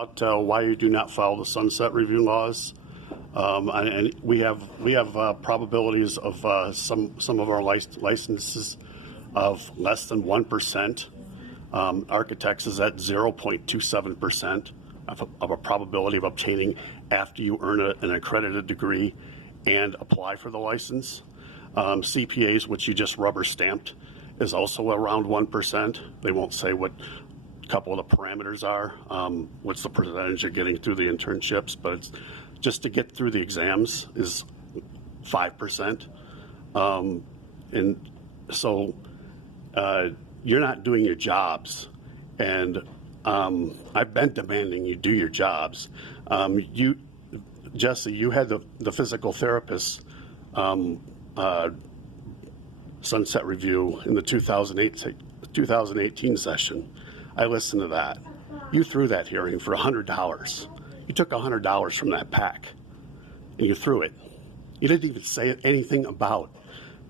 about why you do not follow the sunset review laws. And we have probabilities of some of our licenses of less than 1%. Architects is at 0.27% of a probability of obtaining after you earn an accredited degree and apply for the license. CPAs, which you just rubber stamped, is also around 1%. They won't say what a couple of the parameters are, what's the percentage you're getting through the internships, but it's just to get through the exams is 5%. And so you're not doing your jobs. And I've been demanding you do your jobs. Jesse, you had the physical therapist sunset review in the 2018 session. I listened to that. You threw that hearing for $100. You took $100 from that pack and you threw it. You didn't even say anything about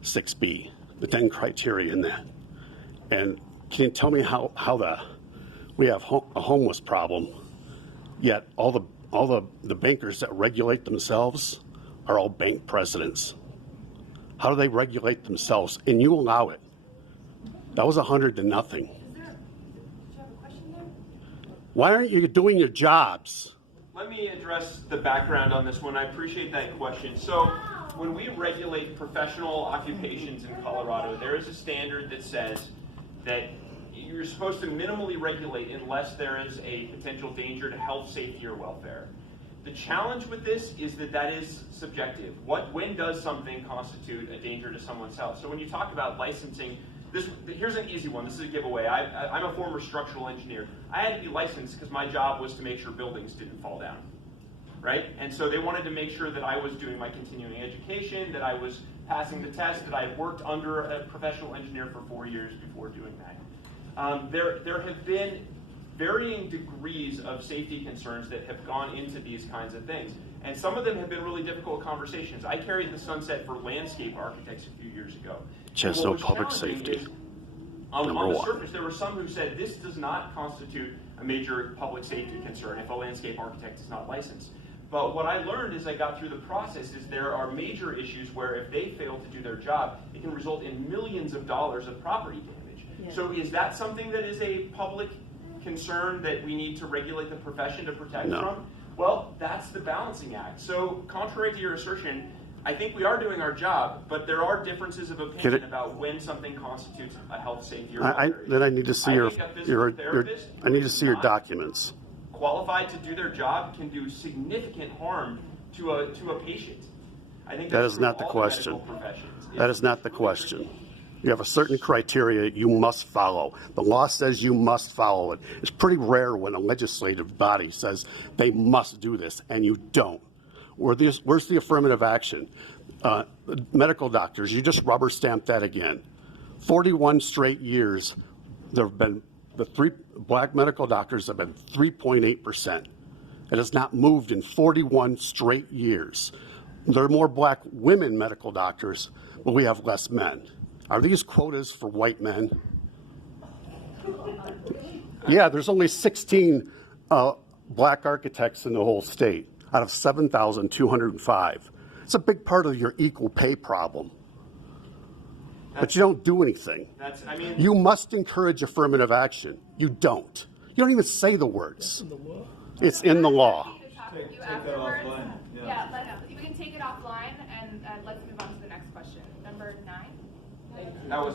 6B, the 10 criteria in that. And can you tell me how we have a homeless problem, yet all the bankers that regulate themselves are all bank presidents? How do they regulate themselves? And you allow it. That was 100 to nothing. Do you have a question there? Why aren't you doing your jobs? Let me address the background on this one. I appreciate that question. So when we regulate professional occupations in Colorado, there is a standard that says that you're supposed to minimally regulate unless there is a potential danger to health, safety, or welfare. The challenge with this is that is subjective. When does something constitute a danger to someone's health? So when you talk about licensing, here's an easy one. This is a giveaway. I'm a former structural engineer. I had to be licensed because my job was to make sure buildings didn't fall down, right? And so they wanted to make sure that I was doing my continuing education, that I was passing the test, that I had worked under a professional engineer for 4 years before doing that. There have been varying degrees of safety concerns that have gone into these kinds of things. And some of them have been really difficult conversations. I carried the sunset for landscape architects a few years ago. Just no public safety. On the surface, there were some who said this does not constitute a major public safety concern if a landscape architect is not licensed. But what I learned as I got through the process is there are major issues where if they fail to do their job, it can result in millions of dollars of property damage. Yeah. So is that something that is a public concern that we need to regulate the profession to protect from? Well, that's the balancing act. So contrary to your assertion, I think we are doing our job, but there are differences of opinion about when something constitutes a health, safety, or welfare. Then I need to see I need to see your documents. Qualified to do their job can do significant harm to a patient. I think that is not the question. That is not the question. You have a certain criteria you must follow. The law says you must follow it. It's pretty rare when a legislative body says they must do this and you don't. Where's the affirmative action? Medical doctors, you just rubber stamped that again. 41 straight years, there have been black medical doctors have been 3.8%. It has not moved in 41 straight years. There are more black women medical doctors, but we have less men. Are these quotas for white men? Yeah, there's only 16 black architects in the whole state out of 7,205. It's a big part of your equal pay problem. But you don't do anything. You must encourage affirmative action. You don't. You don't even say the words. It's in the law. Take that offline. Yeah, we can take it offline, and let's move on to the next question. Number 9. That was